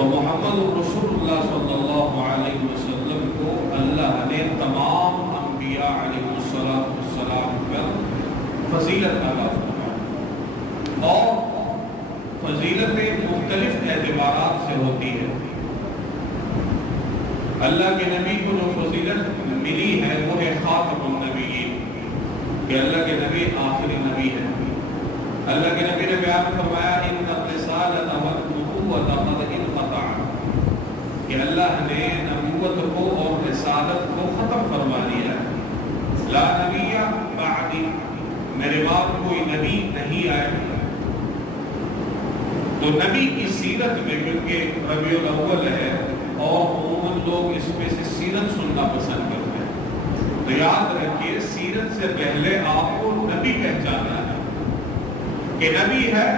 تو محمد رسول اللہ صلی اللہ علیہ وسلم کو اللہ نے تمام انبیاء علیہ السلام پر فضیلت عطا فرمائی، اور فضیلتیں مختلف اعتبارات سے ہوتی ہے۔ اللہ کے نبی کو جو فضیلت ملی ہے وہ ہے خاتم النبیین، کہ اللہ کے نبی آخری نبی ہے۔ اللہ کے نبی نے بیان فرمایا ان الرسالۃ والنبوۃ قد انقطعا، کہ اللہ نے نبوت کو اور رسالت کو ختم فرما دیا ہے۔ لا نبی بعدی، میرے بعد کوئی نبی نہیں آئے گا۔ تو نبی کی سیرت میں، کیونکہ ربیع الاول ہے اور عموماً لوگ اس میں سے سیرت سننا پسند کرتے ہیں، تو یاد رکھیے سیرت سے پہلے آپ کو نبی پہچانا ہے کہ نبی ہے،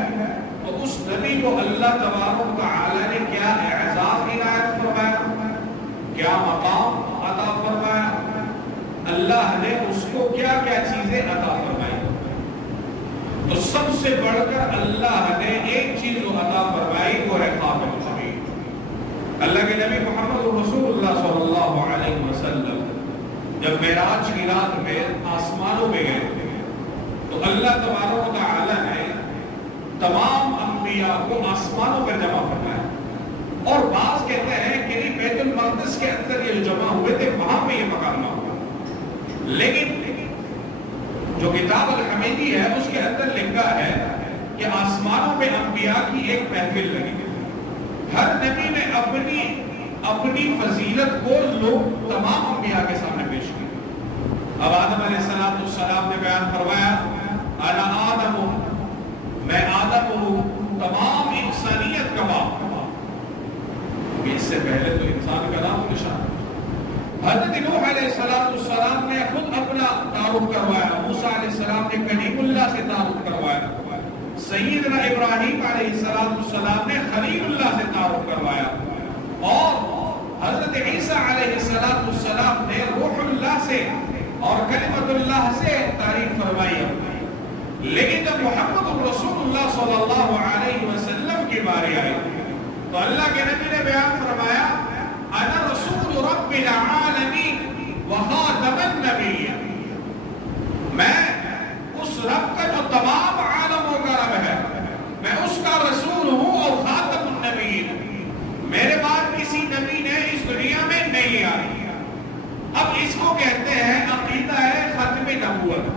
تو اس نبی کو اللہ تبارک و تعالی نے کیا اعزاز عنایت فرمایا، کیا مقام عطا فرمایا، اللہ نے اس کو کیا کیا چیزیں عطا فرمائی۔ تو سب سے بڑھ کر اللہ نے ایک چیز جو عطا فرمائی وہ ہے خاتم النبیین۔ اللہ کے نبی محمد رسول اللہ صلی اللہ علیہ وسلم جب معراج کی رات میں آسمانوں میں گئے تھے تو اللہ تبارک و تعالی نے تمام انبیاء کو آسمانوں پر جمع فرمایا، اور بعض کہتے ہیں کہ بیت المقدس کے اندر یہ جمع ہوئے تھے، وہاں پہ یہ مکالمہ ہوا، لیکن جو کتاب الحمیدی ہے اس کے اندر لکھا ہے کہ آسمانوں میں انبیاء کی ایک محفل لگی، ہر نبی نے اپنی فضیلت کو لوگ تمام انبیاء کے سامنے پیش کی۔ اب آدم علیہ السلام نے بیان فرمایا انا آدم، میں آدم ہوں، تمام انسانیت کا باپ۔ اس سے پہلے تو انسان کا نام و نشان۔ حضرت نوح علیہ السلام نے خود اپنا تعارف کروایا، موسیٰ علیہ السلام نے کلیم اللہ سے تعارف کروایا، سیدنا ابراہیم علیہ السلام نے خلیل اللہ سے تعارف کروایا، اور حضرت عیسیٰ علیہ السلام نے روح اللہ سے اور کلمت اللہ سے تعریف فرمائی۔ لیکن جب محمد رسول اللہ صلی اللہ علیہ وسلم کی باری آئی تو اللہ کے نبی نے بیان فرمایا انا رسول رب العالمین وخاتم النبیین، میں اس رب کا جو تمام عالموں کا رب ہے، میں اس کا رسول ہوں اور خاتم النبیین، میرے بعد کسی نبی نے اس دنیا میں نہیں آئی۔ اب اس کو کہتے ہیں عقیدہ ہے ختم نبوت۔